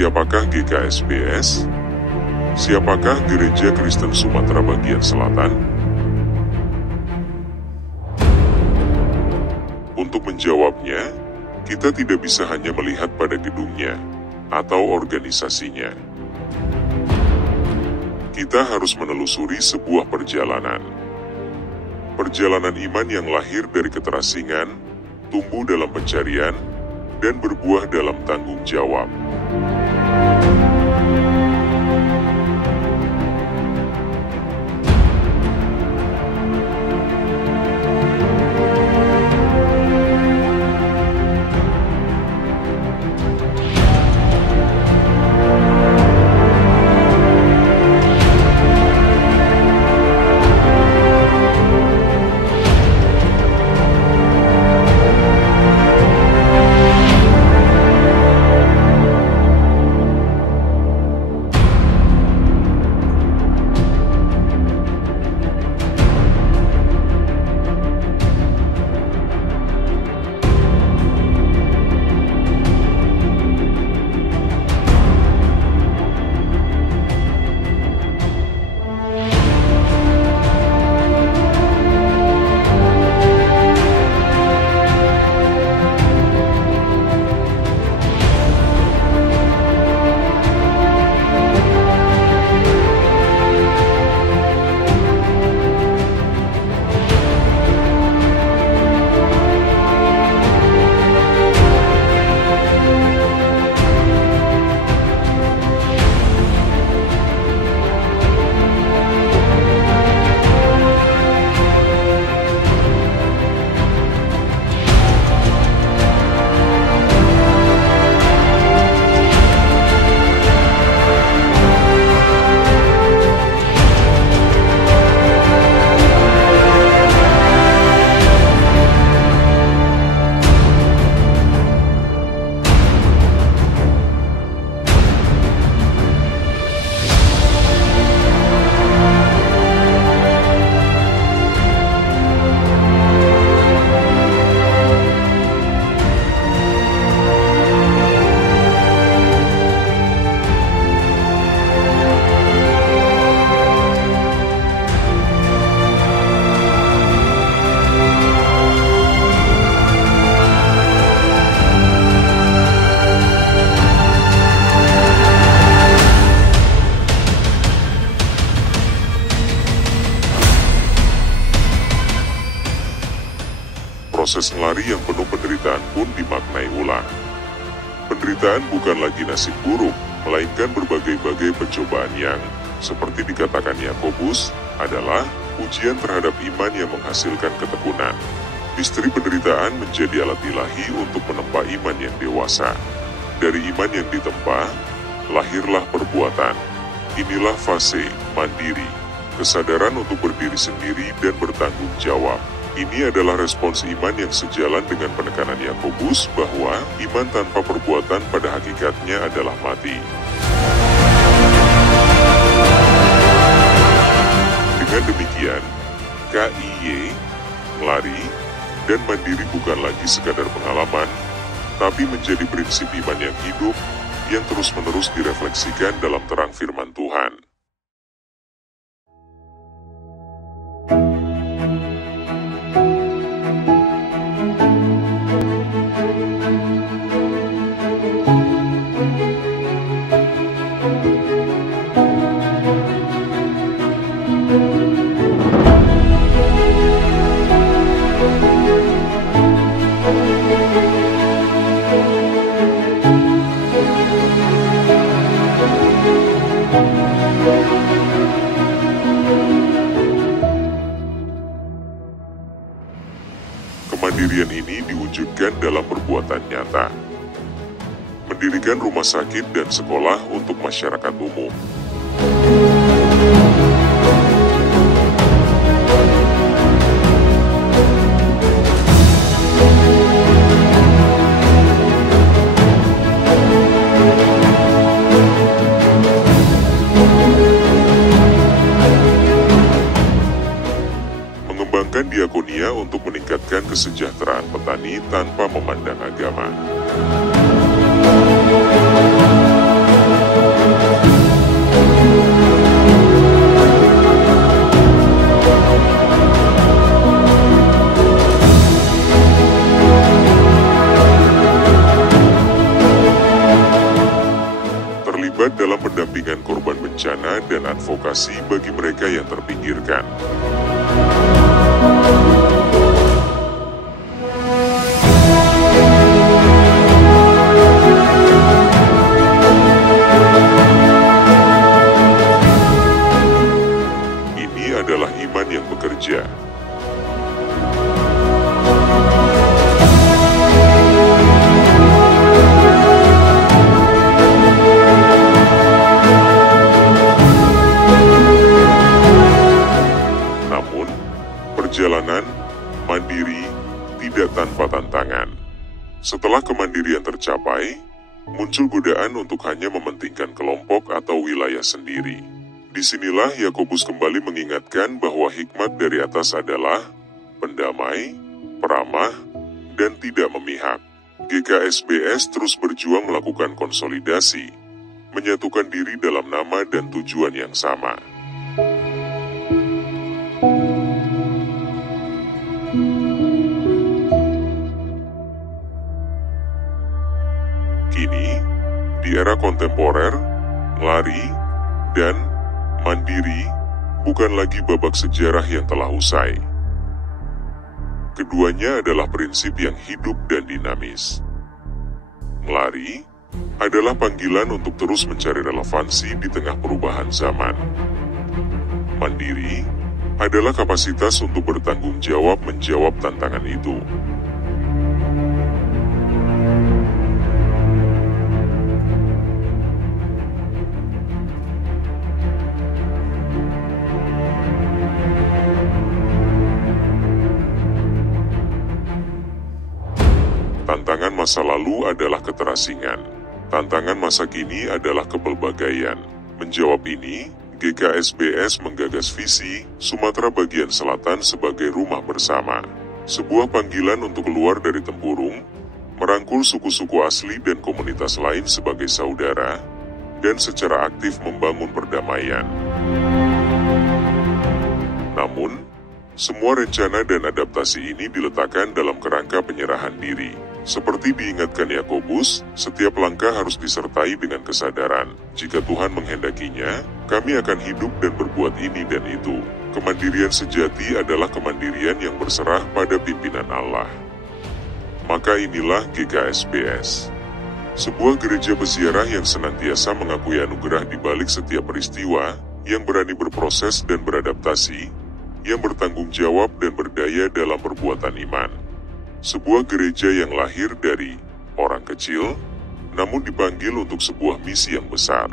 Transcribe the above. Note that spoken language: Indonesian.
Siapakah GKSBS? Siapakah Gereja Kristen Sumatera Bagian Selatan? Untuk menjawabnya, kita tidak bisa hanya melihat pada gedungnya atau organisasinya. Kita harus menelusuri sebuah perjalanan. Perjalanan iman yang lahir dari keterasingan, tumbuh dalam pencarian, dan berbuah dalam tanggung jawab. Proses ngelari yang penuh penderitaan pun dimaknai ulang. Penderitaan bukan lagi nasib buruk, melainkan berbagai-bagai pencobaan yang, seperti dikatakan Yakobus, adalah ujian terhadap iman yang menghasilkan ketekunan. Misteri penderitaan menjadi alat ilahi untuk menempa iman yang dewasa. Dari iman yang ditempa, lahirlah perbuatan. Inilah fase mandiri, kesadaran untuk berdiri sendiri dan bertanggung jawab. Ini adalah respons iman yang sejalan dengan penekanan Yakobus bahwa iman tanpa perbuatan pada hakikatnya adalah mati. Dengan demikian, KIY, melari, dan mandiri bukan lagi sekadar pengalaman, tapi menjadi prinsip iman yang hidup yang terus-menerus direfleksikan dalam terang firman Tuhan. Kemandirian ini diwujudkan dalam perbuatan nyata. Mendirikan rumah sakit dan sekolah untuk masyarakat umum. Mengembangkan diakonia untuk meningkatkan kesejahteraan petani tanpa memandang agama. dan advokasi bagi mereka yang terpinggirkan. Ini adalah iman yang bekerja. Perjalanan mandiri tidak tanpa tantangan. Setelah kemandirian tercapai, muncul godaan untuk hanya mementingkan kelompok atau wilayah sendiri. Disinilah Yakobus kembali mengingatkan bahwa hikmat dari atas adalah pendamai, peramah, dan tidak memihak. GKSBS terus berjuang melakukan konsolidasi, menyatukan diri dalam nama dan tujuan yang sama. Kini, di era kontemporer, lari dan mandiri bukan lagi babak sejarah yang telah usai. Keduanya adalah prinsip yang hidup dan dinamis. Lari adalah panggilan untuk terus mencari relevansi di tengah perubahan zaman. Mandiri adalah kapasitas untuk bertanggung jawab menjawab tantangan itu. Tantangan masa lalu adalah keterasingan. Tantangan masa kini adalah kepelbagaian. Menjawab ini, GKSBS menggagas visi Sumatera Bagian Selatan sebagai rumah bersama. Sebuah panggilan untuk keluar dari tempurung, merangkul suku-suku asli dan komunitas lain sebagai saudara, dan secara aktif membangun perdamaian. Namun, semua rencana dan adaptasi ini diletakkan dalam kerangka penyerahan diri. Seperti diingatkan Yakobus, setiap langkah harus disertai dengan kesadaran. Jika Tuhan menghendakinya, kami akan hidup dan berbuat ini dan itu. Kemandirian sejati adalah kemandirian yang berserah pada pimpinan Allah. Maka inilah GKSBS. Sebuah gereja peziarah yang senantiasa mengakui anugerah di balik setiap peristiwa, yang berani berproses dan beradaptasi, yang bertanggung jawab dan berdaya dalam perbuatan iman. Sebuah gereja yang lahir dari orang kecil, namun dipanggil untuk sebuah misi yang besar.